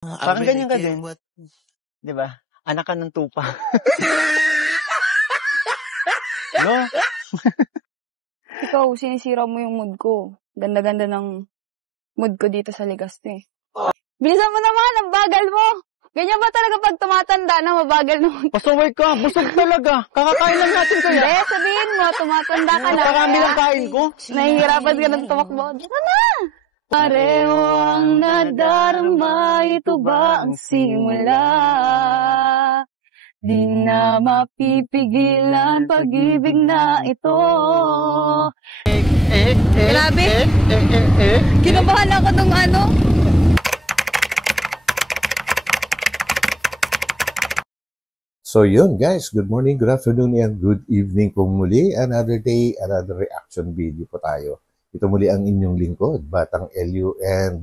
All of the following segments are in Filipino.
Parang ganyan ka din. Di ba? Anak ka ng tupa. No? Ikaw, sinisira mo yung mood ko. Ganda-ganda ng mood ko dito sa Ligaste. Bilisan mo naman, ang bagal mo. Ganyan ba talaga pag tumatanda na mabagal naman? Pasaway ka, busog talaga. Kakakain lang natin kaya. Hindi, sabihin mo, tumatanda ka na. Parami lang kain ko. Nahihirapan ka ng tumakbo. Diba na? Pareho ang nadarama, ito ba ang simula? Di na mapipigilan pag-ibig na ito. Grabe! Kinabahan ako nung ano. So yun guys, good morning, good afternoon, and good evening po muli. Another day, another reaction video po tayo. Ito muli ang inyong lingkod, Batang Elio, and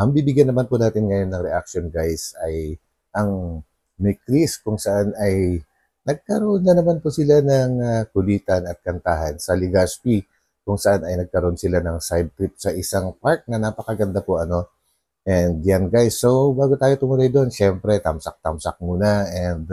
ang bibigyan naman po natin ngayon ng reaction guys ay ang May Chris, kung saan ay nagkaroon na naman po sila ng kulitan at kantahan sa Legazpi, kung saan ay nagkaroon sila ng side trip sa isang park na napakaganda po ano. And yan guys, so bago tayo tumuloy doon, syempre tamsak-tamsak muna and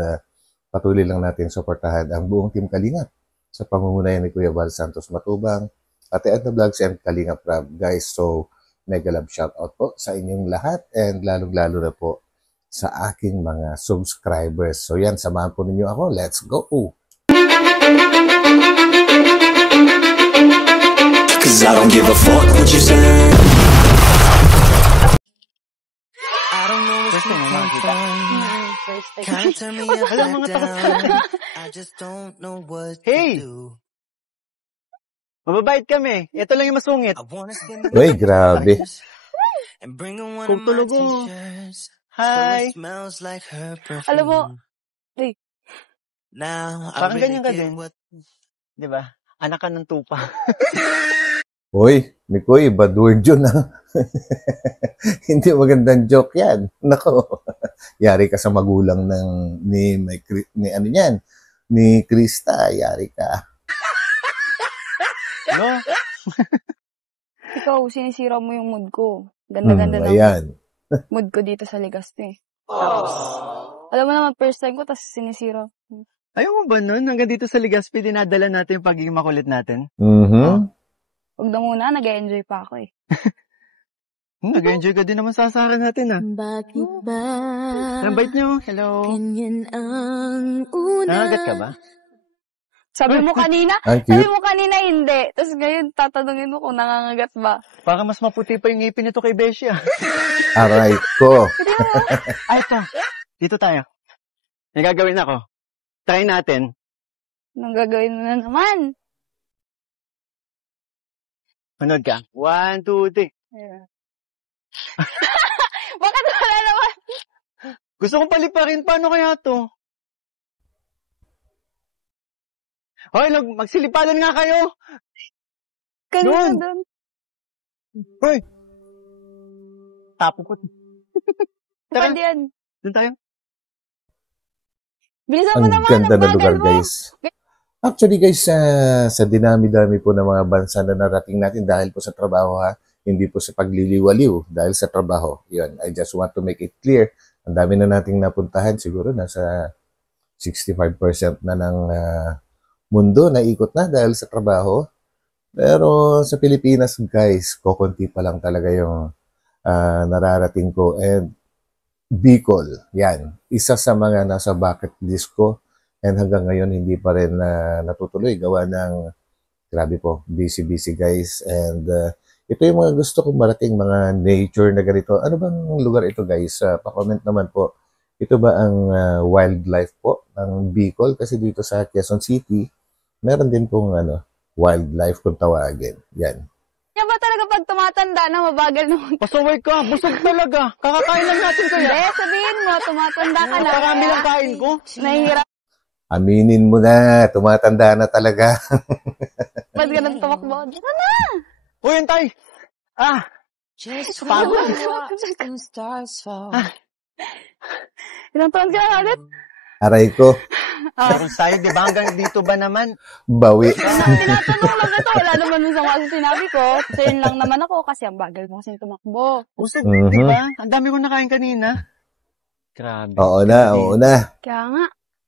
patuloy lang natin suportahan ang buong Team Kalingap sa pamumunayan ni Kuya Val Santos Matubang, Ate Edna Vlogs and Kalingap Rab guys. So mega love shoutout po sa inyong lahat and lalong-lalo na po sa aking mga subscribers. So yan, samahan po ninyo ako. Let's go! Cause I don't give a fuck what you say. I don't know what's kinda turn me upside down. I just don't know what to do. Mababait kami. Ito lang yung masungit. Uy, grabe. Kung tulog mo. Hi! Alam mo, parang ganyan ka din. Di ba? Anak ka ng tupa. Uy, Mikoy, bad word yun ha. Hindi magandang joke yan. Nako, yari ka sa magulang ni Krista, yari ka. No? ikaw, sinisira mo yung mood ko. Ganda-ganda ng Ayan. mood ko dito sa Ligaste. Alam mo naman, first time ko, tapos sinisira. Ayaw mo ba nun? Hanggang dito sa Legazpi, dinadala natin yung pagiging makulit natin. Huwag na muna, nag-enjoy pa ako eh. Nag-enjoy ka din naman sa asaran natin ah. Bakit ba? Ang bait niyo. Hello. Ganyan ang una. Nangagat ka ba? Sabi mo kanina hindi. Tapos ngayon, tatanungin mo kung nangangagat ba. Para mas maputi pa yung ngipin nito kay Beshi ah. Aray ko. Ay, ito. Dito tayo. May gagawin ako. Try natin. Anong gagawin mo na naman? Manood ka. 1, 2, 3. Yeah. Bakit wala naman? Gusto kong paliparin. Paano kaya to? Hoy, magsilipadan nga kayo. Kanina doon. Hoy. Tapo ko. Tara. Pwede yan. Doon tayo. Bilisan mo Ang naman, ganda ang na bagal lugar mo. guys. Actually guys, sa dinami-dami po ng mga bansa na narating natin dahil po sa trabaho ha, hindi po sa pagliliwaliw dahil sa trabaho. Yun, I just want to make it clear. Ang dami na nating napuntahan, siguro nasa 65% na ng mundo na ikot na dahil sa trabaho. Pero sa Pilipinas guys, kokonti pa lang talaga yung nararating ko. And Bicol, yan, isa sa mga nasa bucket list ko. And hanggang ngayon, hindi pa rin natutuloy. Gawa ng, grabe po, busy guys. And ito yung mga gusto kong marating, mga nature na ganito. Ano bang lugar ito guys? Pa-comment naman po. Ito ba ang wildlife po ng Bicol? Kasi dito sa Quezon City, meron din pong wildlife kung tawagin. Yan. Yan ba talaga pag tumatanda na mabagal naman? Pasaway ka, busog talaga. Kakakain lang natin kaya. Hindi, sabihin mo, tumatanda ka na. Parami lang kain ko. Nahihirap. Aminin mo na, tumatanda na talaga. Ba't ganun tumakbo? Diba na? Uy, antay! Pagod. Ilang taon ka na ulit? Aray ko. Pero sa'yo, di ba hanggang dito ba naman? Bawi. Tinatanong lang ito. Wala naman yung sama sa sinabi ko. Sa'yo lang naman ako kasi ang bagal mo kasi tumakbo. Usog, Mhm. di ba? Ang dami ko nakain kanina. Grabe. Oo na. Kaya nga.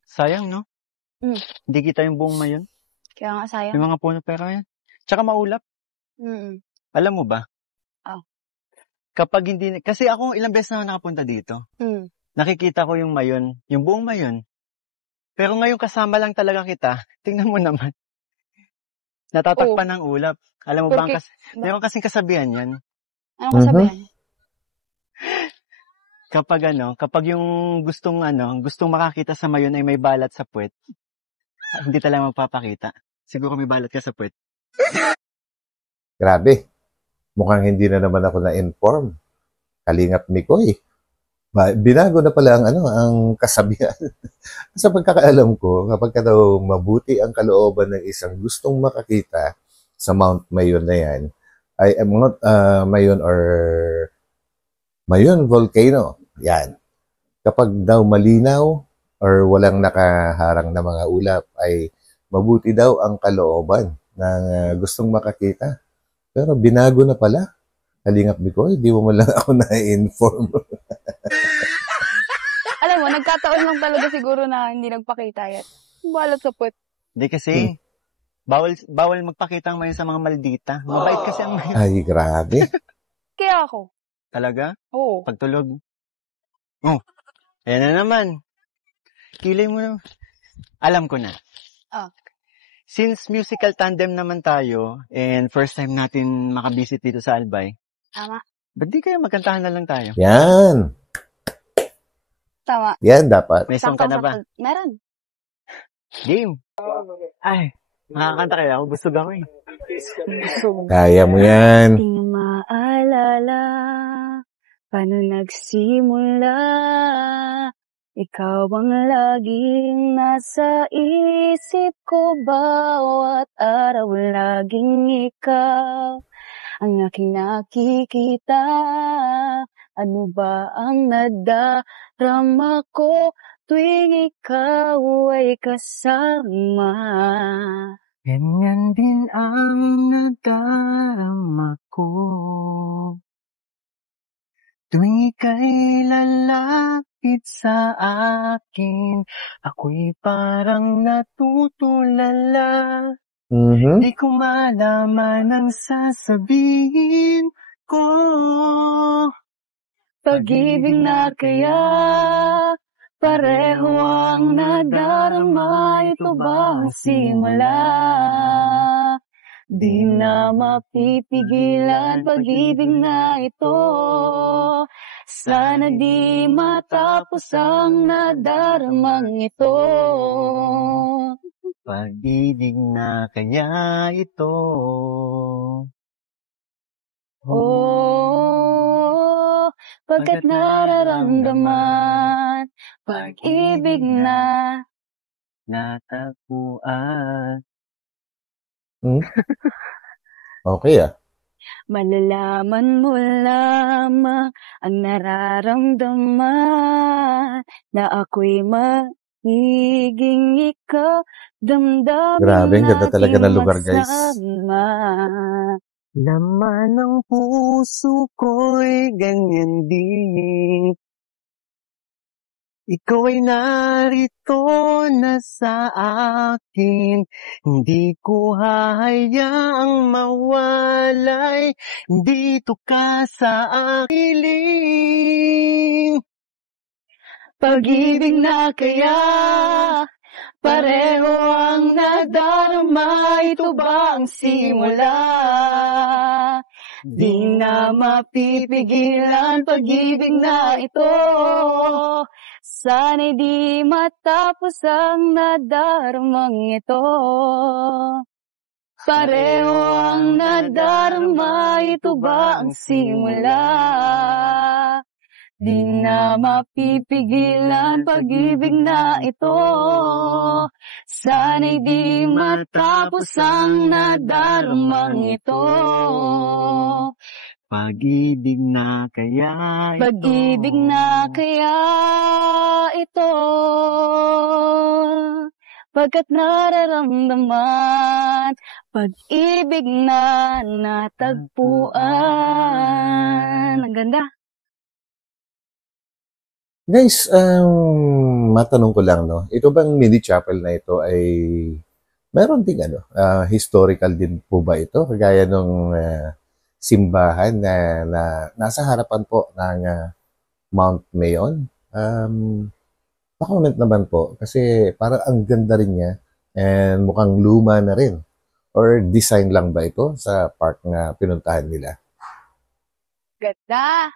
Sayang, no? Mm. Hindi kita yung buong mayon. Kaya nga sayang. Yung mga puno pero yan. Tsaka maulap. Mm. Alam mo ba? Kapag hindi, kasi ako ilang beses na nakapunta dito. Mm. Nakikita ko yung mayon, yung buong mayon. Pero ngayon kasama lang talaga kita. Tingnan mo naman. Natatakpan ng ulap. Alam mo ba, meron kasing kasabihan yan. Ano kasabihan? Kapag yung gustong makakita sa mayon ay may balat sa puwet, hindi talaga magpapakita. Siguro may balat ka sa puwet. Grabe. Mukhang hindi na naman ako na-inform. Kalingap Mikoy. Binago na pala ang kasabihan. Sa pagkakaalam ko, kapag daw mabuti ang kalooban ng isang gustong makakita sa Mount Mayon na yan, ay Mayon Volcano. Yan. Kapag daw malinaw or walang nakaharang na mga ulap, ay mabuti daw ang kalooban ng gustong makakita. Pero binago na pala. Kalingap Mikoy, di mo lang ako na-inform. Alam mo, nagkataon lang talaga siguro na hindi nagpakita yan. Balat sa puwet. Hindi kasi, bawal magpakita ang mayon sa mga maldita. Mabait kasi ang mayon. Ay, grabe. Kaya ako. Talaga? Oo. Pagtulog. Oh, ayan na naman. Kilay mo na. Alam ko na. Since musical tandem naman tayo, and first time natin makabisit dito sa Albay, Tama. ba't di kayo magkantahan na lang tayo? Yan. Tama. Yan dapat. May song ka na ba? Meron. Game. Ay, makakanta kayo ako. Busog ako eh. Kaya mo yan. Di maalala paano nagsimula. Ikaw ang laging nasa isip ko, bawat araw laging ikaw ang aking nakikita. Ano ba ang nadarama ko tuwing ikaw ay kasama? Ganyan din ang nadarama ko tuwing ika'y lalapit sa akin. Ako'y parang natutulala. Mhm. Di ko malaman ang sasabihin ko. Pag-ibig na kaya, pareho ang nadarama, ito ba ang simula? Di na mapipigilan pag-ibig na ito. Sana di matapos ang nadaramang ito. Pag-ibig na kaya ito. Oh, pagkat nararamdaman, pag-ibig na. Natagpuan. Okay Malalaman mo lamang ang nararamdaman na ako'y magiging ikaw, damdamin Grabe, ang ganda talaga ng lugar, guys. magsama. Laman ng puso ko'y ganyan din. Ikaw ay narito na sa akin. Hindi ko hahayaang mawalay. Dito ka sa aking. Pag-ibig na kaya, pareho ang nadarama, ito ba ang simula? Di na mapipigilan pag-ibig na ito. Sana'y di matapos ang nadaramang ito. Pareho ang nadarama, ito ba ang simula? Di na mapipigilan pag-ibig na ito. Sana'y di matapos ang nadaramang ito. Pag-ibig na kaya ito. Pag-ibig na kaya ito. pagkat nararamdaman pag-ibig na natagpuan. Ang ganda. Guys, matanong ko lang, no? Ito bang mini chapel na ito ay meron ding historical din po ba ito? Kagaya nung simbahan na nasa harapan po ng Mount Mayon. Pa-comment naman po kasi parang ang ganda rin niya and mukhang luma na rin. Or design lang ba ito sa park na pinuntahan nila? Ganda.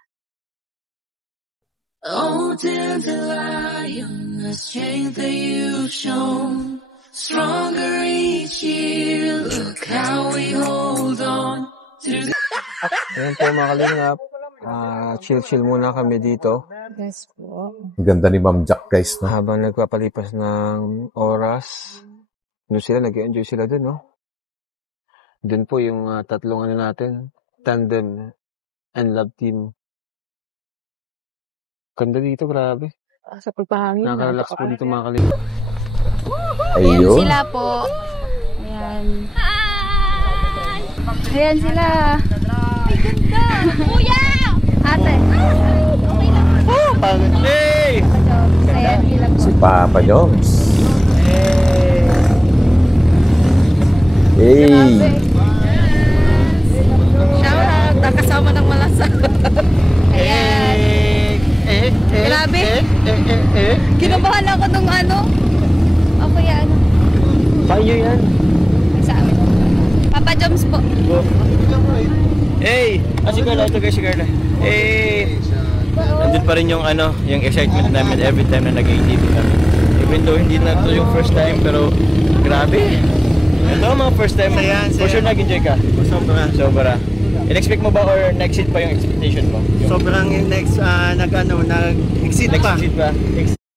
Oh, dandelion, the strength that you've shown, stronger each year. Look how we hold on to the... Ayan po mga kalingap. Chill-chill muna kami dito. Yes po. Ang ganda ni Ma'am Jack, guys, no? Habang nagpapalipas ng oras, nag-enjoy sila dun, no? Dun po yung tatlong natin, tandem and love team. Ganda dito, grabe. Sa pagpahangin. Nakaka-relax po dito mga kalingap. Ayan Ayun. sila po. Ayan. Ayan sila. Ay, ganda. Kuya! Ate. Okay lang. Hey! Ayan sila po. Si Papa Joms. Hey! Shoutout. Nakasama ng malasa. Ayan. Grabe. Kinabahan ako nung ako yan. Paano yan? Sa amin. Papa Joms po. Hey! Si Carla, ito guys, si Carla. Hey! Nandun pa rin yung yung excitement namin every time na nag-ATV kami. Even though hindi na ito yung first time, pero grabe. Ito mga first time. For sure nag-enjoy ka. Sobra. In-expect mo ba or nag-exceed pa yung expectation mo? Sobrang nag-exceed pa.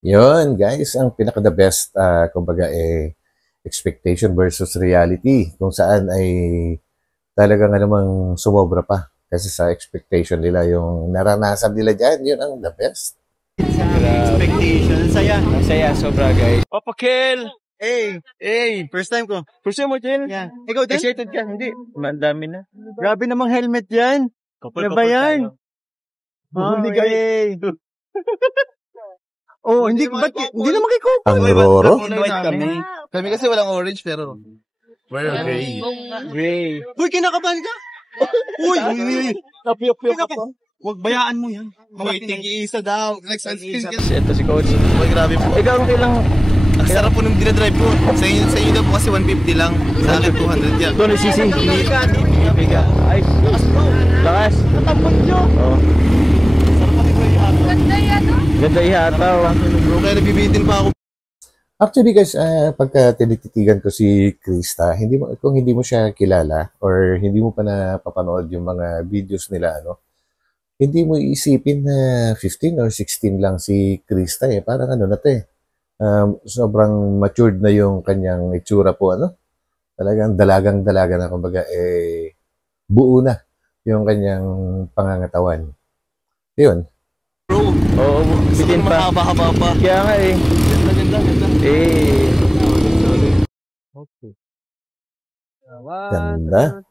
Yun, guys, ang pinaka-the best, kumbaga, expectation versus reality. Kung saan ay talagang namang sumobra pa. Kasi sa expectation nila, yung naranasan nila dyan, yun ang the best. Expectation. Ang saya, sobra guys. Papa Kel! Hey! First time ko. First time mo, Kel? Yeah. Ikaw din? Excited ka? Hindi. Madami na. Grabe namang helmet yan. Ano ba yan? Hey! Oh, hindi naman kay Coco. Ang roro. Kami kasi walang orange pero we're gray. Uy, kinakabahan ka? Uy! Kinakabahan ka? Huwag bayaan mo yan. Mga tig-iisa daw. Ito si Coach. Uy, grabe po. Ikaw ang kailang... Ang sarap po nung dinadrive ko. Sa inyo daw po kasi 150 lang. Sa akin 200 yan. Doon, sisi. Biga. Ay, lakas. Natapot nyo. Oo. Ganda ihataw. Bro, kaya nabibitin pa ako. Actually, guys, pagka tinititigan ko si Krista, kung hindi mo siya kilala or hindi mo pa napapanood yung mga videos nila, hindi mo iisipin na 15 or 16 lang si Krista eh. Parang na to eh. Sobrang matured na yung kanyang itsura po, Talagang dalagang-dalaga na, kumbaga, buo na yung kanyang pangangatawan. Yun. Bro, Oo, bitin pa. mahaba-haba pa. Kaya nga eh. Ganda. Okay. Ganda.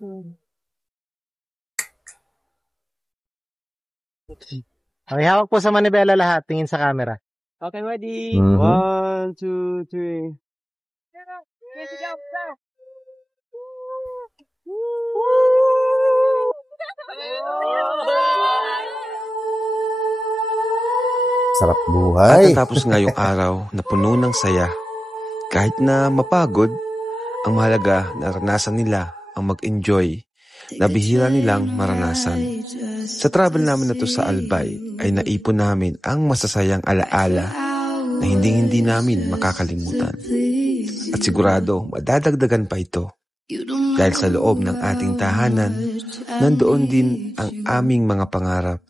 Okay, hawak po sa manibela lahat. Tingin sa camera. Okay, ready? Mhm. 1, 2, 3. Sarap buhay. Matatapos ngayong araw na puno ng saya. Kahit na mapagod, ang mahalaga naranasan nila ang mag-enjoy na bihira nilang maranasan. Sa travel namin na to sa Albay ay naipon namin ang masasayang alaala na hindi namin makakalimutan. At sigurado madadagdagan pa ito dahil sa loob ng ating tahanan nandoon din ang aming mga pangarap.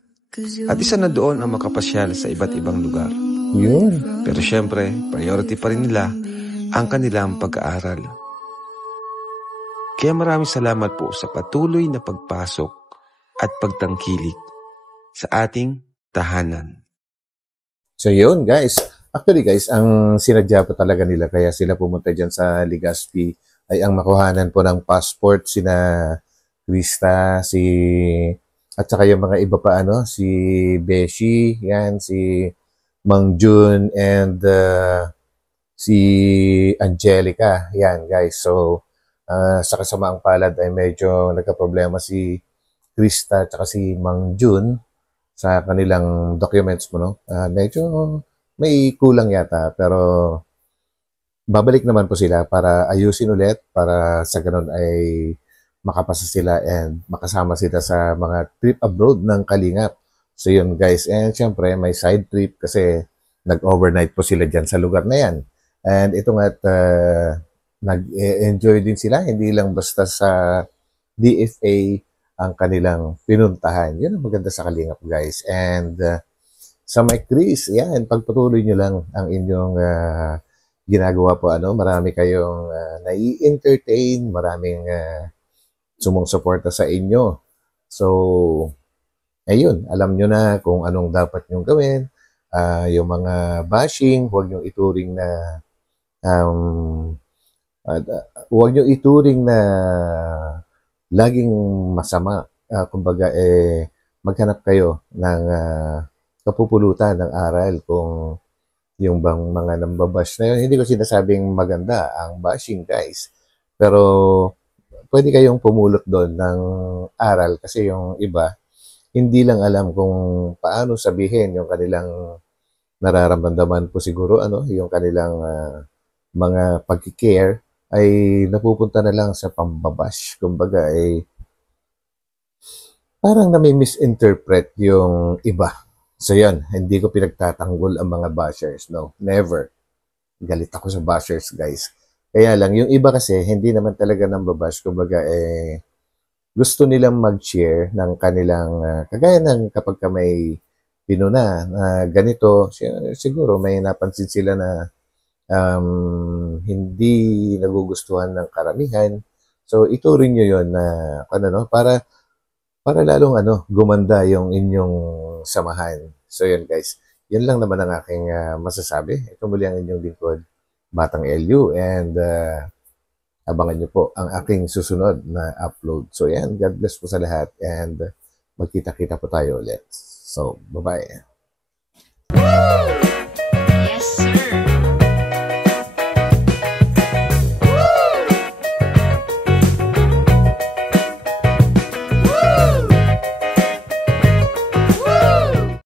At isa na doon ang makapasyal sa iba't ibang lugar. Yun. Pero syempre, priority pa rin nila ang kanilang pag-aaral. Kaya maraming salamat po sa patuloy na pagpasok at pagtangkilik sa ating tahanan. So yun, guys. Actually guys, ang sinadya po talaga nila kaya sila pumunta dyan sa Legazpi ay ang makuhanan po ng passport sina Krista, at saka yung mga iba pa si Beshi, yan, si Mang Jun, and si Angelica. Yan guys, so sa kasamaang palad ay medyo nagka-problema si Krista at saka si Mang Jun sa kanilang documents mo, no? Medyo may kulang yata, pero babalik naman po sila para ayusin ulit para sa ganun ay makapasa sila and makasama sila sa mga trip abroad ng Kalingap. So yun guys, and syempre may side trip kasi nag-overnight po sila dyan sa lugar na yan. And ito nga nag-enjoy din sila, hindi lang basta sa DFA ang kanilang pinuntahan. Yun ang maganda sa Kalingap guys. And sa Mike Chris, yan, pagpatuloy nyo lang ang inyong ginagawa po. Marami kayong nai-entertain, maraming sumusuporta sa inyo. So, ayun, alam nyo na kung anong dapat nyong gawin. Yung mga bashing, huwag nyo ituring na laging masama. Kumbaga, maghanap kayo ng kapupulutan ng aral kung yung bang mga nambabash na yun. Hindi ko sinasabing maganda ang bashing guys. Pero pwede kayong pumulot doon ng aral kasi yung iba hindi lang alam kung paano sabihin yung kanilang nararamdaman po siguro yung kanilang mga pagki-care ay napupunta na lang sa pambabash. Kumbaga parang nami-misinterpret yung iba. So yun, hindi ko pinagtatanggol ang mga bashers. No, never. Galit ako sa bashers, guys. Kaya lang, yung iba kasi, hindi naman talaga nambabash. Kumbaga, gusto nilang mag-share ng kanilang, kagaya ng kapag ka may pinuna na ganito, siguro may napansin sila na hindi nagugustuhan ng karamihan. So, ituring nyo yun na, para lalong gumanda yung inyong samahan. So yun guys, yun lang naman ang aking masasabi. Ito muli ang inyong lingkod, Batang LU, and abangan nyo po ang aking susunod na upload. So yan, God bless po sa lahat and magkita-kita po tayo ulit. So, bye-bye.